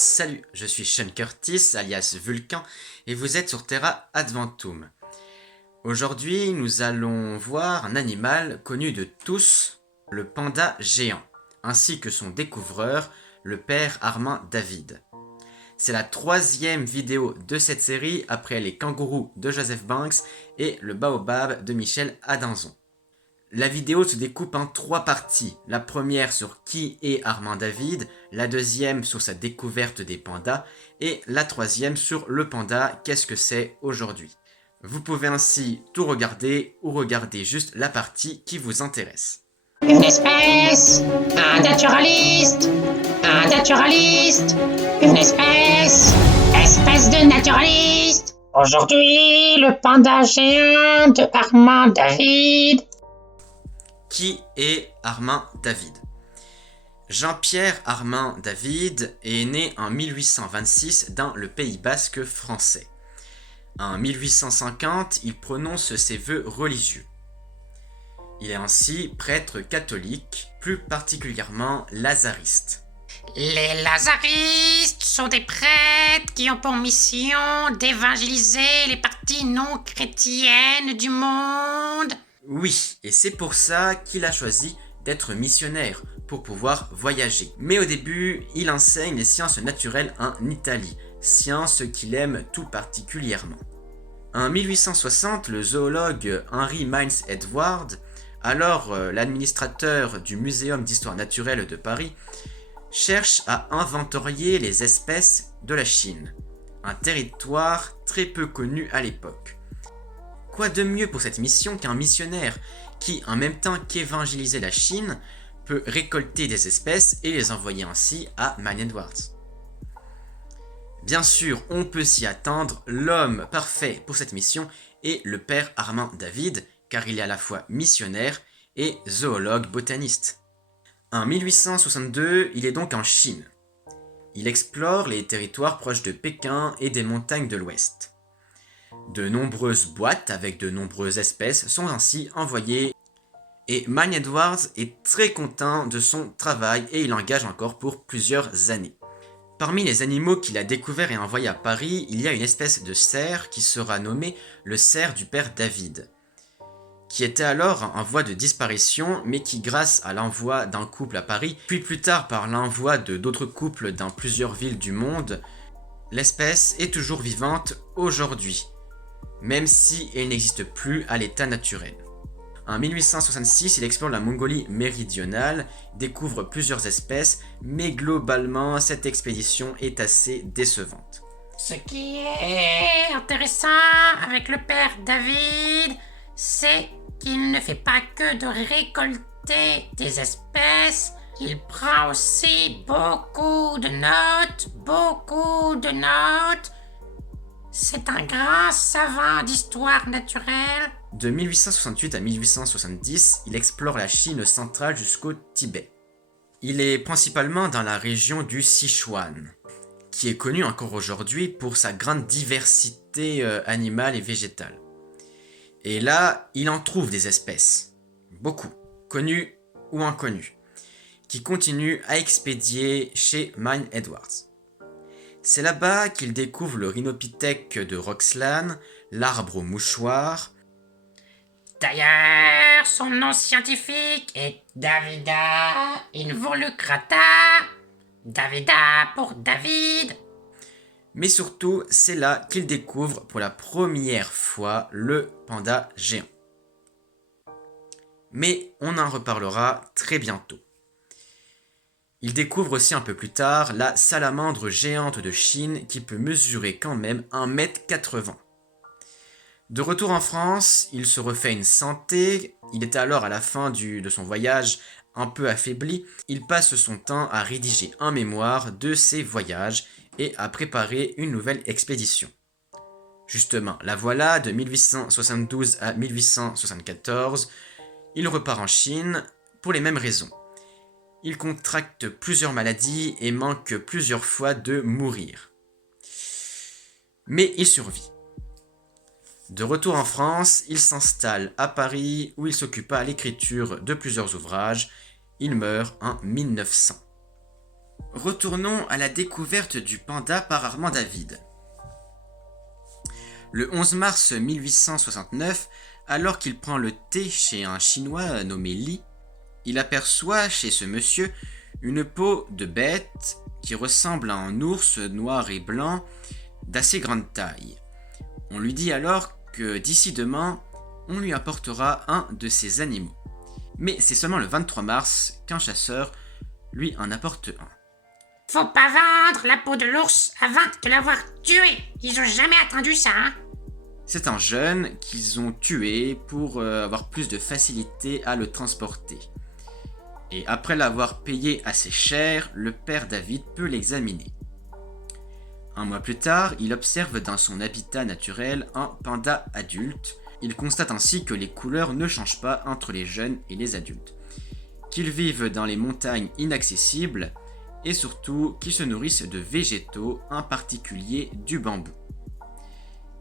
Salut, je suis Sean Curtis, alias Vulcan, et vous êtes sur Terra Adventum. Aujourd'hui, nous allons voir un animal connu de tous, le panda géant, ainsi que son découvreur, le père Armand David. C'est la troisième vidéo de cette série après les kangourous de Joseph Banks et le baobab de Michel Adanzon. La vidéo se découpe en trois parties. La première sur qui est Armand David, la deuxième sur sa découverte des pandas et la troisième sur le panda, qu'est-ce que c'est aujourd'hui. Vous pouvez ainsi tout regarder ou regarder juste la partie qui vous intéresse. Une espèce, un naturaliste, une espèce de naturaliste. Aujourd'hui, le panda géant de Armand David. Qui est Armand David? Jean-Pierre Armand David est né en 1826 dans le Pays basque français. En 1850, il prononce ses vœux religieux. Il est ainsi prêtre catholique, plus particulièrement lazariste. Les lazaristes sont des prêtres qui ont pour mission d'évangéliser les parties non chrétiennes du monde. Oui, et c'est pour ça qu'il a choisi d'être missionnaire, pour pouvoir voyager. Mais au début, il enseigne les sciences naturelles en Italie, sciences qu'il aime tout particulièrement. En 1860, le zoologue Henry Milnes Edward, alors l'administrateur du Muséum d'histoire naturelle de Paris, cherche à inventorier les espèces de la Chine, un territoire très peu connu à l'époque. Quoi de mieux pour cette mission qu'un missionnaire qui, en même temps qu'évangéliser la Chine, peut récolter des espèces et les envoyer ainsi à Milnes Edwards. Bien sûr, on peut s'y attendre, l'homme parfait pour cette mission est le père Armand David, car il est à la fois missionnaire et zoologue botaniste. En 1862, il est donc en Chine. Il explore les territoires proches de Pékin et des montagnes de l'Ouest. De nombreuses boîtes avec de nombreuses espèces sont ainsi envoyées et Milnes Edwards est très content de son travail et il engage encore pour plusieurs années. Parmi les animaux qu'il a découverts et envoyés à Paris, il y a une espèce de cerf qui sera nommé le cerf du père David, qui était alors en voie de disparition, mais qui, grâce à l'envoi d'un couple à Paris, puis plus tard par l'envoi de d'autres couples dans plusieurs villes du monde, l'espèce est toujours vivante aujourd'hui, même si elle n'existe plus à l'état naturel. En 1866, il explore la Mongolie méridionale, découvre plusieurs espèces, mais globalement, cette expédition est assez décevante. Ce qui est intéressant avec le père David, c'est qu'il ne fait pas que de récolter des espèces, il prend aussi beaucoup de notes. C'est un grand savant d'histoire naturelle. De 1868 à 1870, il explore la Chine centrale jusqu'au Tibet. Il est principalement dans la région du Sichuan, qui est connue encore aujourd'hui pour sa grande diversité animale et végétale. Et là, il en trouve des espèces, beaucoup, connues ou inconnues, qui continuent à expédier chez Milnes Edwards. C'est là-bas qu'il découvre le rhinopithèque de Roxland, l'arbre au mouchoir. D'ailleurs, son nom scientifique est Davida involucrata. Davida pour David. Mais surtout, c'est là qu'il découvre pour la première fois le panda géant. Mais on en reparlera très bientôt. Il découvre aussi un peu plus tard la salamandre géante de Chine qui peut mesurer quand même 1,80 m. De retour en France, il se refait une santé, il était alors à la fin de son voyage un peu affaibli, il passe son temps à rédiger un mémoire de ses voyages et à préparer une nouvelle expédition. Justement, la voilà, de 1872 à 1874, il repart en Chine pour les mêmes raisons. Il contracte plusieurs maladies et manque plusieurs fois de mourir. Mais il survit. De retour en France, il s'installe à Paris où il s'occupa à l'écriture de plusieurs ouvrages. Il meurt en 1900. Retournons à la découverte du panda par Armand David. Le 11 mars 1869, alors qu'il prend le thé chez un Chinois nommé Li, il aperçoit chez ce monsieur une peau de bête qui ressemble à un ours noir et blanc d'assez grande taille. On lui dit alors que d'ici demain, on lui apportera un de ces animaux. Mais c'est seulement le 23 mars qu'un chasseur lui en apporte un. Faut pas vendre la peau de l'ours avant de l'avoir tué. Ils ont jamais attendu ça, hein. C'est un jeune qu'ils ont tué pour avoir plus de facilité à le transporter. Et après l'avoir payé assez cher, le père David peut l'examiner. Un mois plus tard, il observe dans son habitat naturel un panda adulte. Il constate ainsi que les couleurs ne changent pas entre les jeunes et les adultes, qu'ils vivent dans les montagnes inaccessibles et surtout qu'ils se nourrissent de végétaux, en particulier du bambou.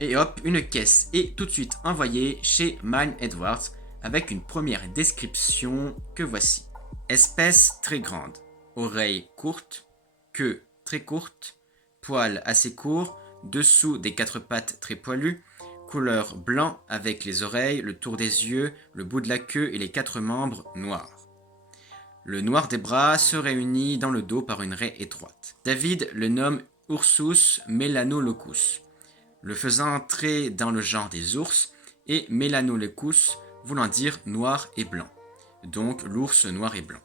Et hop, une caisse est tout de suite envoyée chez Milne Edwards avec une première description que voici. Espèce très grande, oreilles courtes, queue très courte, poils assez courts, dessous des quatre pattes très poilus, couleur blanc avec les oreilles, le tour des yeux, le bout de la queue et les quatre membres noirs. Le noir des bras se réunit dans le dos par une raie étroite. David le nomme Ursus melanolocus, le faisant entrer dans le genre des ours, et melanolocus voulant dire noir et blanc, donc l'ours noir et blanc.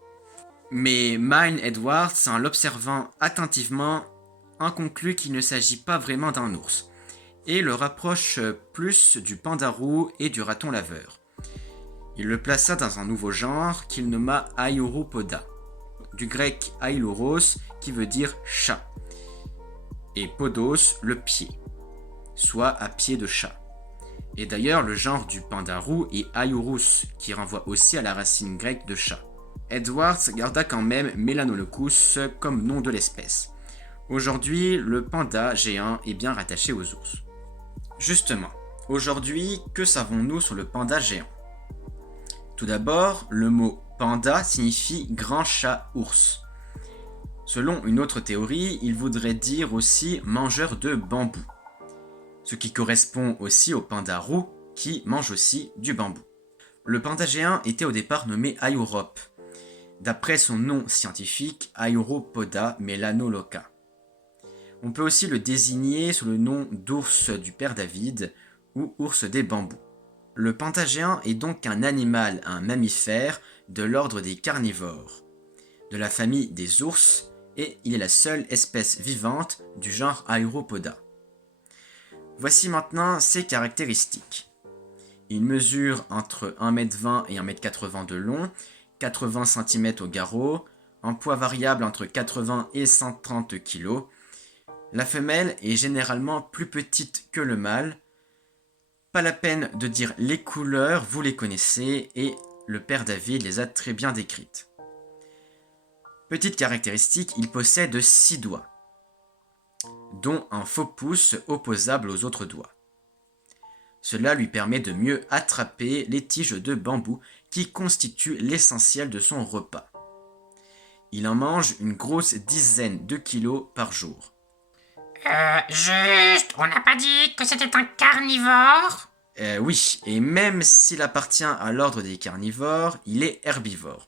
Mais Milne Edwards, en l'observant attentivement, en conclut qu'il ne s'agit pas vraiment d'un ours, et le rapproche plus du pandarou et du raton laveur. Il le plaça dans un nouveau genre qu'il nomma Ailuropoda, du grec ailuros qui veut dire chat, et podos le pied, soit à pied de chat. Et d'ailleurs le genre du pandarou est Aiurus, qui renvoie aussi à la racine grecque de chat. Edwards garda quand même Melanolocus comme nom de l'espèce. Aujourd'hui, le panda géant est bien rattaché aux ours. Justement, aujourd'hui, que savons-nous sur le panda géant ? Tout d'abord, le mot panda signifie grand chat ours. Selon une autre théorie, il voudrait dire aussi mangeur de bambou, ce qui correspond aussi au panda roux qui mange aussi du bambou. Le panda géant était au départ nommé Aiurope, d'après son nom scientifique Aiuropoda melanoloca. On peut aussi le désigner sous le nom d'ours du père David ou ours des bambous. Le panda géant est donc un animal, un mammifère de l'ordre des carnivores, de la famille des ours, et il est la seule espèce vivante du genre Aiuropoda. Voici maintenant ses caractéristiques. Il mesure entre 1,20 m et 1,80 m de long, 80 cm au garrot, un poids variable entre 80 et 130 kg. La femelle est généralement plus petite que le mâle. Pas la peine de dire les couleurs, vous les connaissez et le père David les a très bien décrites. Petite caractéristique, il possède 6 doigts, dont un faux pouce opposable aux autres doigts. Cela lui permet de mieux attraper les tiges de bambou qui constituent l'essentiel de son repas. Il en mange une grosse dizaine de kilos par jour. Juste, on n'a pas dit que c'était un carnivore ? Oui, et même s'il appartient à l'ordre des carnivores, il est herbivore.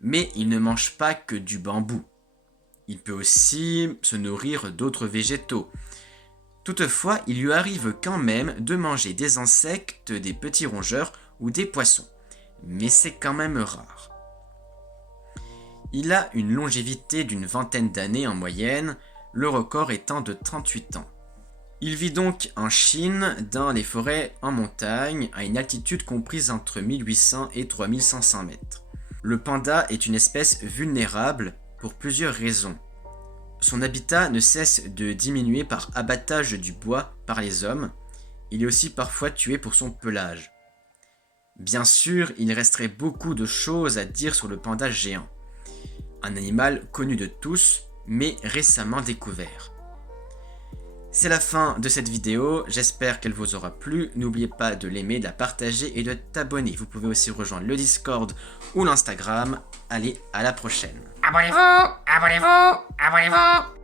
Mais il ne mange pas que du bambou. Il peut aussi se nourrir d'autres végétaux. Toutefois, il lui arrive quand même de manger des insectes, des petits rongeurs ou des poissons. Mais c'est quand même rare. Il a une longévité d'une vingtaine d'années en moyenne, le record étant de 38 ans. Il vit donc en Chine, dans les forêts en montagne, à une altitude comprise entre 1800 et 3500 mètres. Le panda est une espèce vulnérable pour plusieurs raisons. Son habitat ne cesse de diminuer par abattage du bois par les hommes. Il est aussi parfois tué pour son pelage. Bien sûr, il resterait beaucoup de choses à dire sur le panda géant. Un animal connu de tous, mais récemment découvert. C'est la fin de cette vidéo, j'espère qu'elle vous aura plu. N'oubliez pas de l'aimer, de la partager et de t'abonner. Vous pouvez aussi rejoindre le Discord ou l'Instagram. Allez, à la prochaine. Abonnez-vous, abonnez-vous, abonnez-vous.